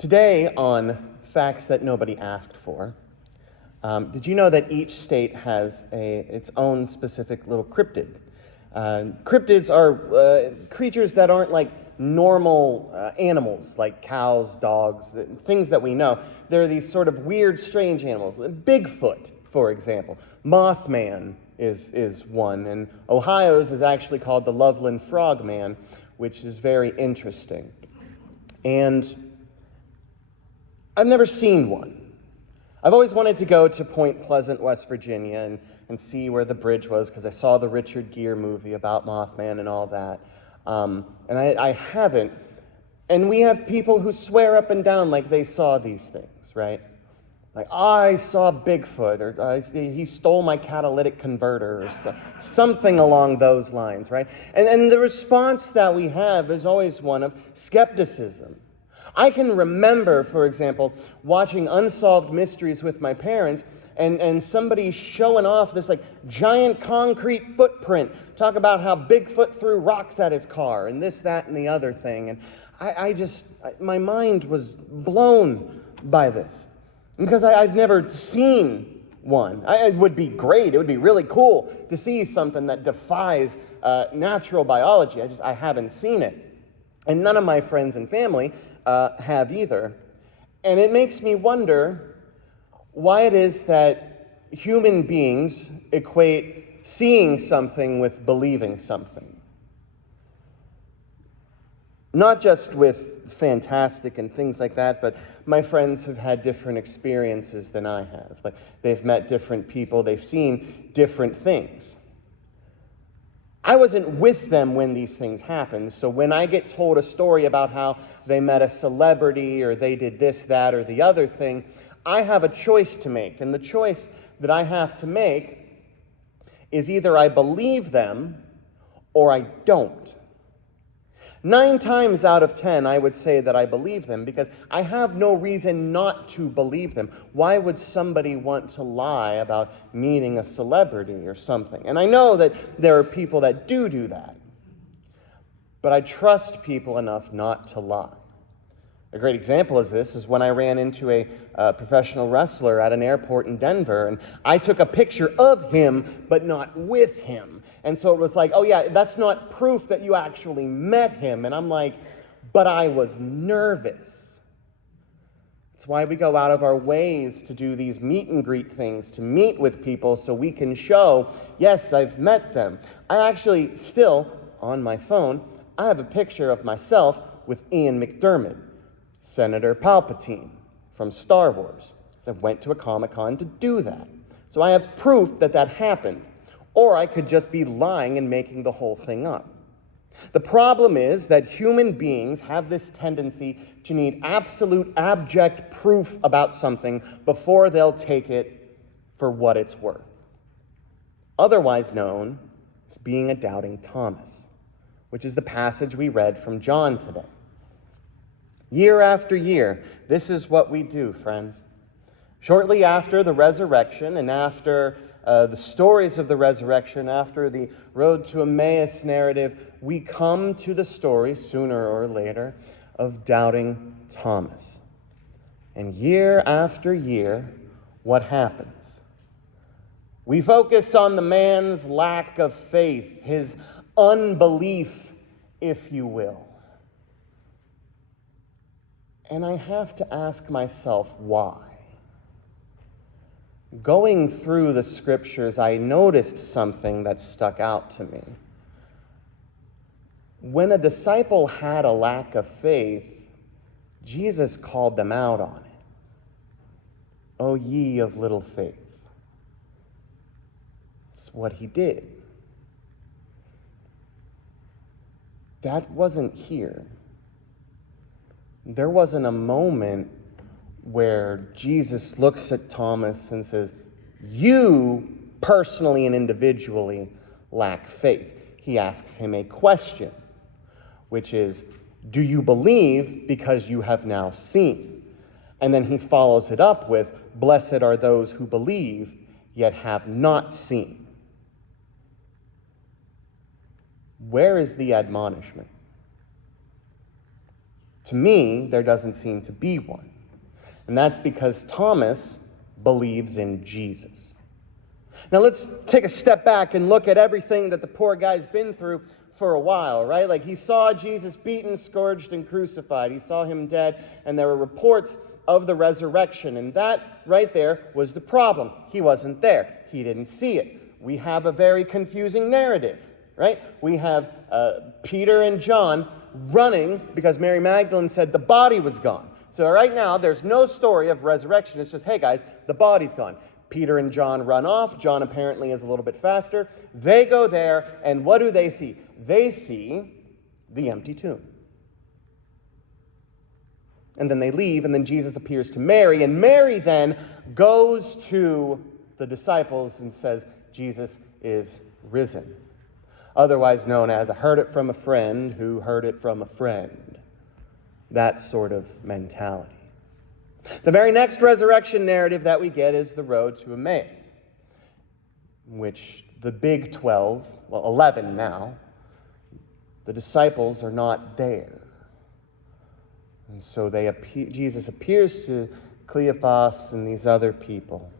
Today on Facts That Nobody Asked For, did you know that each state has its own specific little cryptid? Cryptids are creatures that aren't like normal animals, like cows, dogs, things that we know. They're these sort of weird, strange animals. Bigfoot, for example. Mothman is one, and Ohio's is actually called the Loveland Frogman, which is very interesting. And I've never seen one. I've always wanted to go to Point Pleasant, West Virginia, and see where the bridge was, because I saw the Richard Gere movie about Mothman and all that. And I haven't. And we have people who swear up and down like they saw these things, right? Like, I saw Bigfoot, or he stole my catalytic converter, or something along those lines, right? And the response that we have is always one of skepticism. I can remember, for example, watching Unsolved Mysteries with my parents, and somebody showing off this like giant concrete footprint, talk about how Bigfoot threw rocks at his car, and this, that, and the other thing. And my mind was blown by this, because I've never seen one. It would be great, it would be really cool to see something that defies natural biology. I haven't seen it. And none of my friends and family have either. And it makes me wonder why it is that human beings equate seeing something with believing something. Not just with fantastic and things like that, but my friends have had different experiences than I have. Like, they've met different people, they've seen different things. I wasn't with them when these things happened, so when I get told a story about how they met a celebrity or they did this, that, or the other thing, I have a choice to make. And the choice that I have to make is either I believe them or I don't. 9 times out of 10, I would say that I believe them, because I have no reason not to believe them. Why would somebody want to lie about meeting a celebrity or something? And I know that there are people that do that. But I trust people enough not to lie. A great example of this is when I ran into a professional wrestler at an airport in Denver, and I took a picture of him, but not with him. And so it was like, oh yeah, that's not proof that you actually met him. And I'm like, but I was nervous. That's why we go out of our ways to do these meet and greet things, to meet with people so we can show, yes, I've met them. I actually still, on my phone, I have a picture of myself with Ian McDiarmid, Senator Palpatine from Star Wars. So I went to a Comic-Con to do that. So I have proof that that happened. Or I could just be lying and making the whole thing up. The problem is that human beings have this tendency to need absolute abject proof about something before they'll take it for what it's worth. Otherwise known as being a doubting Thomas, which is the passage we read from John today. Year after year, this is what we do, friends. Shortly after the resurrection and after the stories of the resurrection, after the Road to Emmaus narrative, we come to the story, sooner or later, of doubting Thomas. And year after year, what happens? We focus on the man's lack of faith, his unbelief, if you will. And I have to ask myself, why? Going through the scriptures, I noticed something that stuck out to me. When a disciple had a lack of faith, Jesus called them out on it. O ye of little faith. That's what he did. That wasn't here. There wasn't a moment where Jesus looks at Thomas and says, you personally and individually lack faith. He asks him a question, which is, do you believe because you have now seen? And then he follows it up with, blessed are those who believe, yet have not seen. Where is the admonishment? To me, there doesn't seem to be one. And that's because Thomas believes in Jesus. Now let's take a step back and look at everything that the poor guy's been through for a while, right? Like, he saw Jesus beaten, scourged, and crucified. He saw him dead, and there were reports of the resurrection. And that right there was the problem. He wasn't there. He didn't see it. We have a very confusing narrative, right? We have Peter and John running because Mary Magdalene said the body was gone. So right now, there's no story of resurrection. It's just, hey guys, the body's gone. Peter and John run off. John apparently is a little bit faster. They go there, and what do they see? They see the empty tomb. And then they leave, and then Jesus appears to Mary, and Mary then goes to the disciples and says, Jesus is risen. Otherwise known as, I heard it from a friend who heard it from a friend. That sort of mentality. The very next resurrection narrative that we get is the road to Emmaus, which the big 12, well, 11 now, the disciples are not there. And so Jesus appears to Cleophas and these other people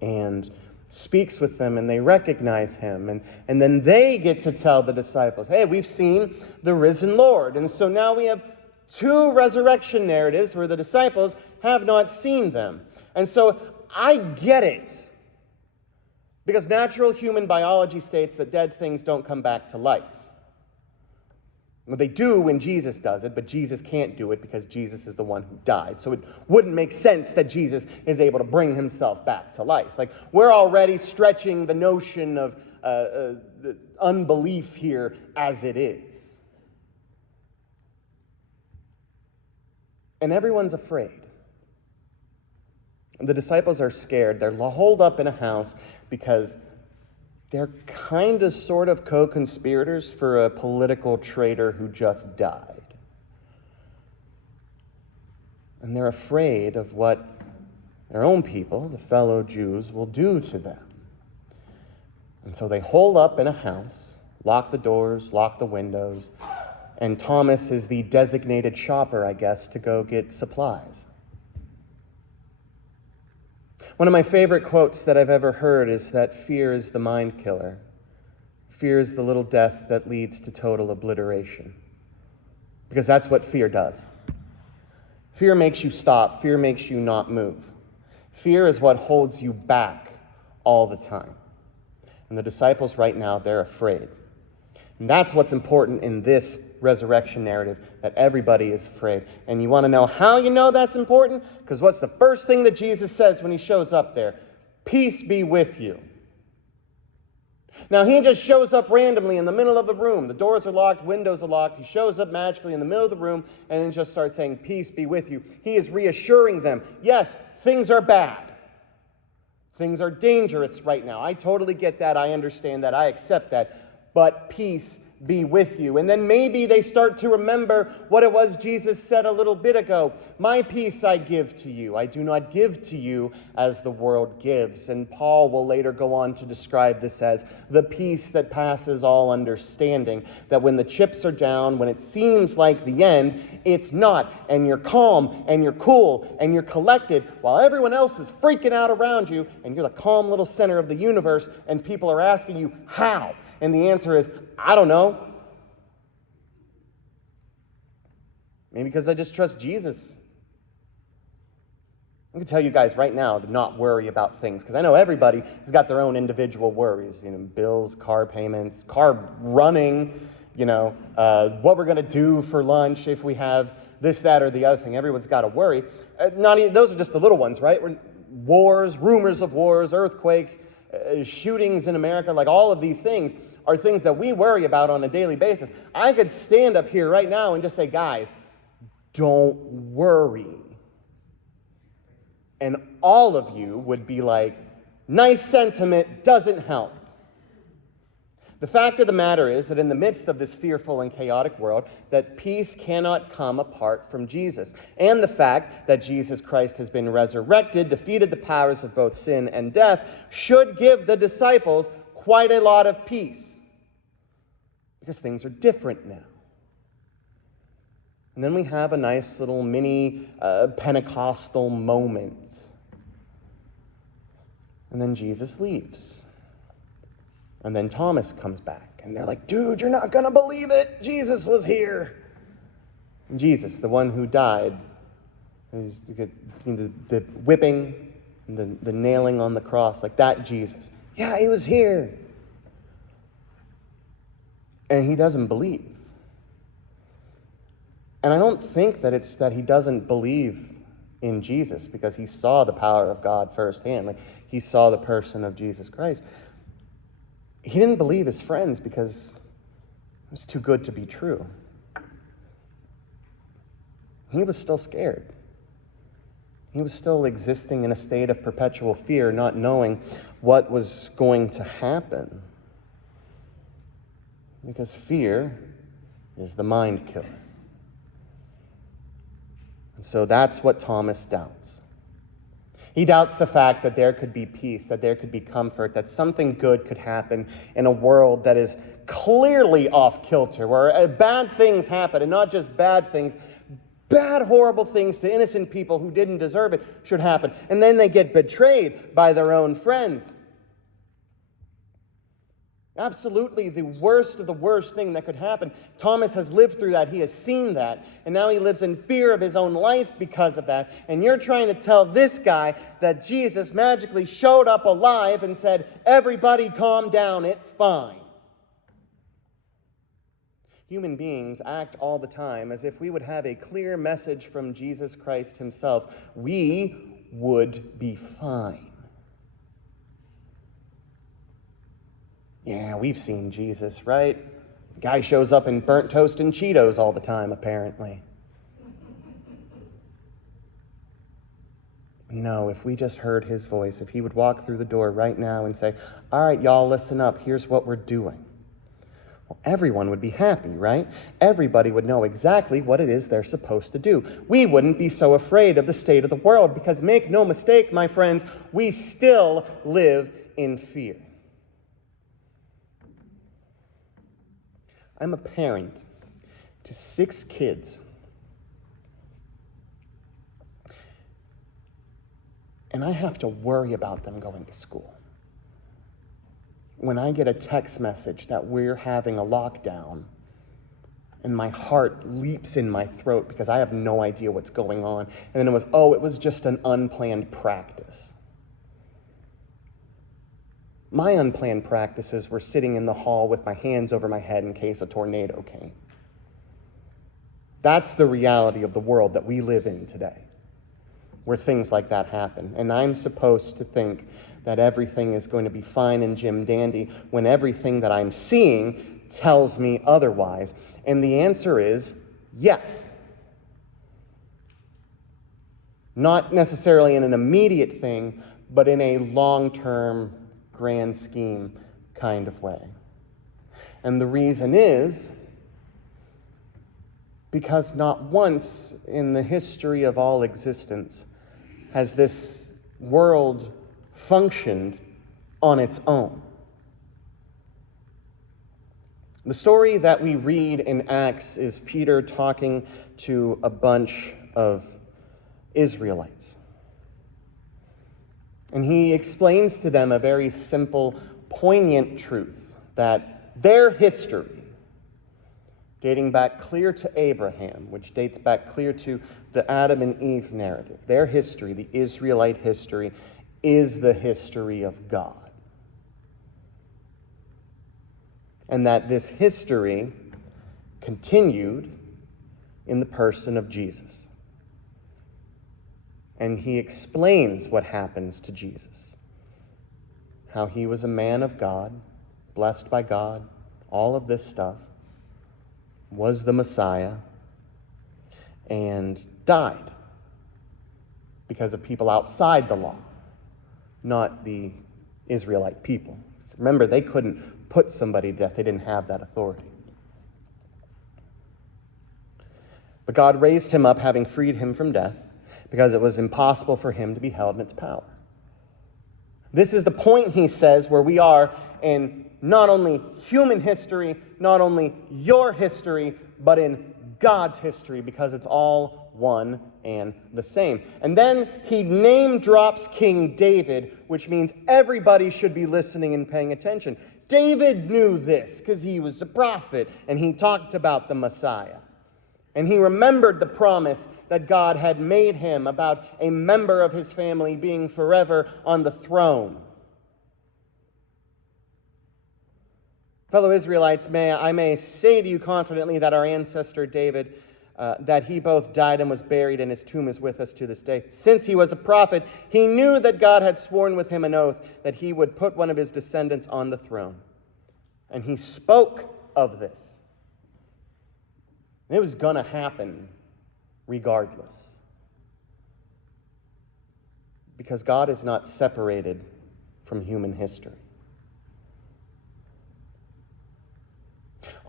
and speaks with them, and they recognize him. And then they get to tell the disciples, hey, we've seen the risen Lord. And so now we have two resurrection narratives where the disciples have not seen them. And so I get it. Because natural human biology states that dead things don't come back to life. Well, they do when Jesus does it, but Jesus can't do it because Jesus is the one who died. So it wouldn't make sense that Jesus is able to bring himself back to life. Like, we're already stretching the notion of the unbelief here as it is. And everyone's afraid. The disciples are scared. They're holed up in a house because they're kind of sort of co-conspirators for a political traitor who just died. And they're afraid of what their own people, the fellow Jews, will do to them. And so they hole up in a house, lock the doors, lock the windows, and Thomas is the designated shopper, I guess, to go get supplies. One of my favorite quotes that I've ever heard is that fear is the mind killer. Fear is the little death that leads to total obliteration. Because that's what fear does. Fear makes you stop. Fear makes you not move. Fear is what holds you back all the time. And the disciples right now, they're afraid. And that's what's important in this resurrection narrative, that everybody is afraid. And you want to know how you know that's important? Because what's the first thing that Jesus says when he shows up there? Peace be with you. Now, he just shows up randomly in the middle of the room. The doors are locked, windows are locked. He shows up magically in the middle of the room and then just starts saying, peace be with you. He is reassuring them, yes, things are bad. Things are dangerous right now. I totally get that. I understand that. I accept that. But peace be with you. And then maybe they start to remember what it was Jesus said a little bit ago. My peace I give to you. I do not give to you as the world gives. And Paul will later go on to describe this as the peace that passes all understanding. That when the chips are down, when it seems like the end, it's not. And you're calm, and you're cool, and you're collected, while everyone else is freaking out around you, and you're the calm little center of the universe, and people are asking you, how? And the answer is, I don't know. Maybe because I just trust Jesus. I can tell you guys right now to not worry about things, because I know everybody has got their own individual worries. Bills, car payments, car running, what we're going to do for lunch if we have this, that, or the other thing. Everyone's got to worry. Those are just the little ones, right? Wars, rumors of wars, earthquakes, shootings in America, like all of these things are things that we worry about on a daily basis. I could stand up here right now and just say, guys, don't worry. And all of you would be like, nice sentiment, doesn't help. The fact of the matter is that in the midst of this fearful and chaotic world, that peace cannot come apart from Jesus. And the fact that Jesus Christ has been resurrected, defeated the powers of both sin and death, should give the disciples quite a lot of peace. Because things are different now. And then we have a nice little mini Pentecostal moment. And then Jesus leaves. And then Thomas comes back. And they're like, dude, you're not going to believe it. Jesus was here. And Jesus, the one who died, you get the whipping, and the nailing on the cross, like that Jesus. Yeah, he was here. And he doesn't believe. And I don't think that it's that he doesn't believe in Jesus because he saw the power of God firsthand. Like he saw the person of Jesus Christ. He didn't believe his friends because it was too good to be true. He was still scared. He was still existing in a state of perpetual fear, not knowing what was going to happen. Because fear is the mind killer. And so that's what Thomas doubts. He doubts the fact that there could be peace, that there could be comfort, that something good could happen in a world that is clearly off kilter, where bad things happen, and not just bad things, bad, horrible things to innocent people who didn't deserve it should happen. And then they get betrayed by their own friends. Absolutely the worst of the worst thing that could happen. Thomas has lived through that. He has seen that. And now he lives in fear of his own life because of that. And you're trying to tell this guy that Jesus magically showed up alive and said, everybody calm down, it's fine. Human beings act all the time as if we would have a clear message from Jesus Christ himself. We would be fine. Yeah, we've seen Jesus, right? Guy shows up in burnt toast and Cheetos all the time, apparently. No, if we just heard his voice, if he would walk through the door right now and say, all right, y'all, listen up, here's what we're doing. Well, everyone would be happy, right? Everybody would know exactly what it is they're supposed to do. We wouldn't be so afraid of the state of the world because make no mistake, my friends, we still live in fear. I'm a parent to 6 kids. And I have to worry about them going to school. When I get a text message that we're having a lockdown, and my heart leaps in my throat because I have no idea what's going on. And then it was just an unplanned practice. My unplanned practices were sitting in the hall with my hands over my head in case a tornado came. That's the reality of the world that we live in today, where things like that happen. And I'm supposed to think that everything is going to be fine and Jim dandy when everything that I'm seeing tells me otherwise. And the answer is yes. Not necessarily in an immediate thing, but in a long-term grand scheme kind of way. And the reason is because not once in the history of all existence has this world functioned on its own. The story that we read in Acts is Peter talking to a bunch of Israelites. And he explains to them a very simple, poignant truth, that their history, dating back clear to Abraham, which dates back clear to the Adam and Eve narrative, their history, the Israelite history, is the history of God. And that this history continued in the person of Jesus. And he explains what happens to Jesus. How he was a man of God, blessed by God, all of this stuff, was the Messiah, and died because of people outside the law, not the Israelite people. Remember, they couldn't put somebody to death. They didn't have that authority. But God raised him up, having freed him from death, because it was impossible for him to be held in its power. This is the point, he says, where we are in not only human history, not only your history, but in God's history, because it's all one and the same. And then he name drops King David, which means everybody should be listening and paying attention. David knew this because he was a prophet and he talked about the Messiah. And he remembered the promise that God had made him about a member of his family being forever on the throne. Fellow Israelites, I may say to you confidently that our ancestor David, that he both died and was buried, and his tomb is with us to this day. Since he was a prophet, he knew that God had sworn with him an oath that he would put one of his descendants on the throne. And he spoke of this. It was going to happen regardless. Because God is not separated from human history.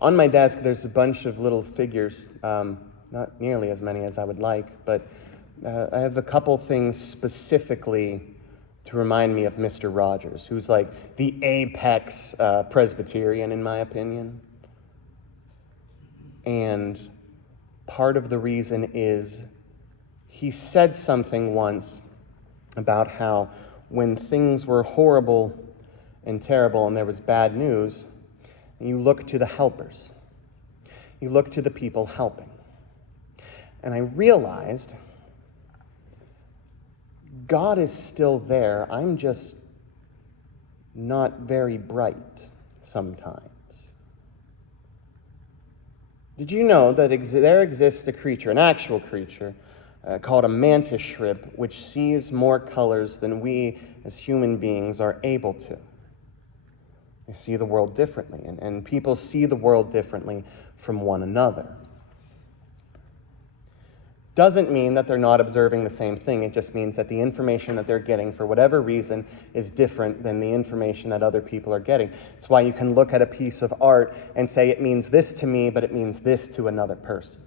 On my desk, there's a bunch of little figures, not nearly as many as I would like, but I have a couple things specifically to remind me of Mr. Rogers, who's like the apex Presbyterian, in my opinion. And part of the reason is he said something once about how when things were horrible and terrible and there was bad news, you look to the helpers. You look to the people helping. And I realized God is still there. I'm just not very bright sometimes. Did you know that there exists a creature, an actual creature, called a mantis shrimp, which sees more colors than we as human beings are able to? They see the world differently, and people see the world differently from one another. Doesn't mean that they're not observing the same thing. It just means that the information that they're getting, for whatever reason, is different than the information that other people are getting. It's why you can look at a piece of art and say it means this to me, but it means this to another person.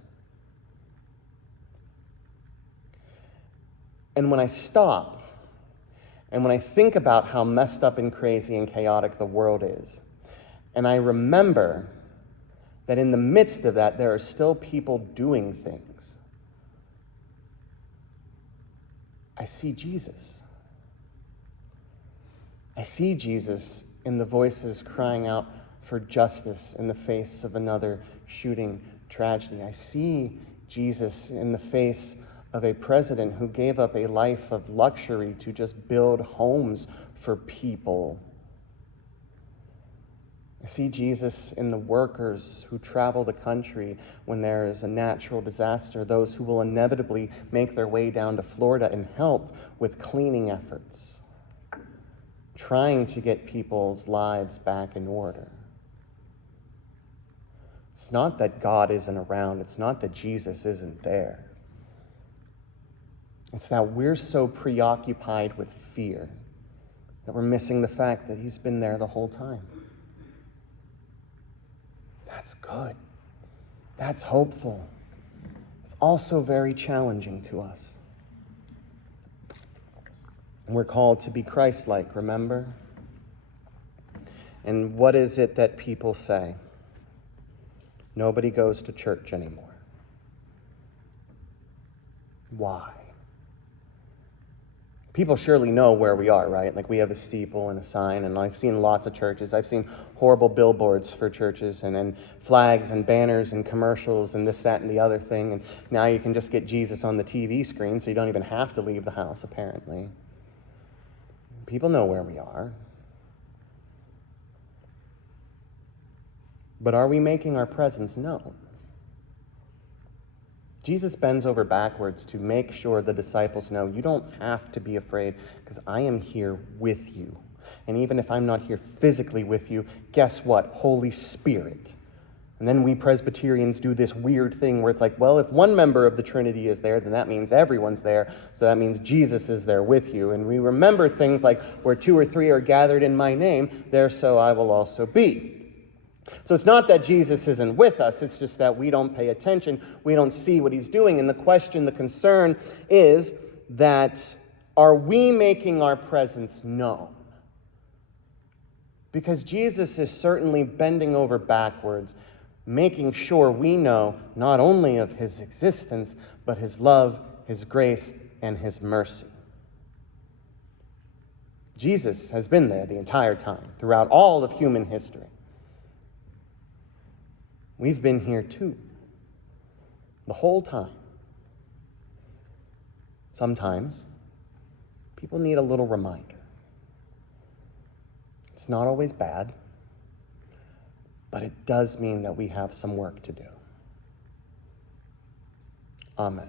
And when I stop, and when I think about how messed up and crazy and chaotic the world is, and I remember that in the midst of that, there are still people doing things, I see Jesus. I see Jesus in the voices crying out for justice in the face of another shooting tragedy. I see Jesus in the face of a president who gave up a life of luxury to just build homes for people. I see Jesus in the workers who travel the country when there is a natural disaster, those who will inevitably make their way down to Florida and help with cleaning efforts, trying to get people's lives back in order. It's not that God isn't around. It's not that Jesus isn't there. It's that we're so preoccupied with fear that we're missing the fact that he's been there the whole time. That's good. That's hopeful. It's also very challenging to us. And we're called to be Christ-like, remember? And what is it that people say? Nobody goes to church anymore. Why? People surely know where we are, right? Like we have a steeple and a sign, and I've seen lots of churches. I've seen horrible billboards for churches and flags and banners and commercials and this, that, and the other thing. And now you can just get Jesus on the TV screen, so you don't even have to leave the house, apparently. People know where we are. But are we making our presence known? Jesus bends over backwards to make sure the disciples know, you don't have to be afraid because I am here with you. And even if I'm not here physically with you, guess what? Holy Spirit. And then we Presbyterians do this weird thing where it's like, well, if one member of the Trinity is there, then that means everyone's there. So that means Jesus is there with you. And we remember things like, where 2 or 3 are gathered in my name, there so I will also be. So it's not that Jesus isn't with us, it's just that we don't pay attention, we don't see what he's doing. And the question, the concern is that, are we making our presence known? Because Jesus is certainly bending over backwards, making sure we know not only of his existence, but his love, his grace, and his mercy. Jesus has been there the entire time, throughout all of human history. We've been here too, the whole time. Sometimes people need a little reminder. It's not always bad, but it does mean that we have some work to do. Amen.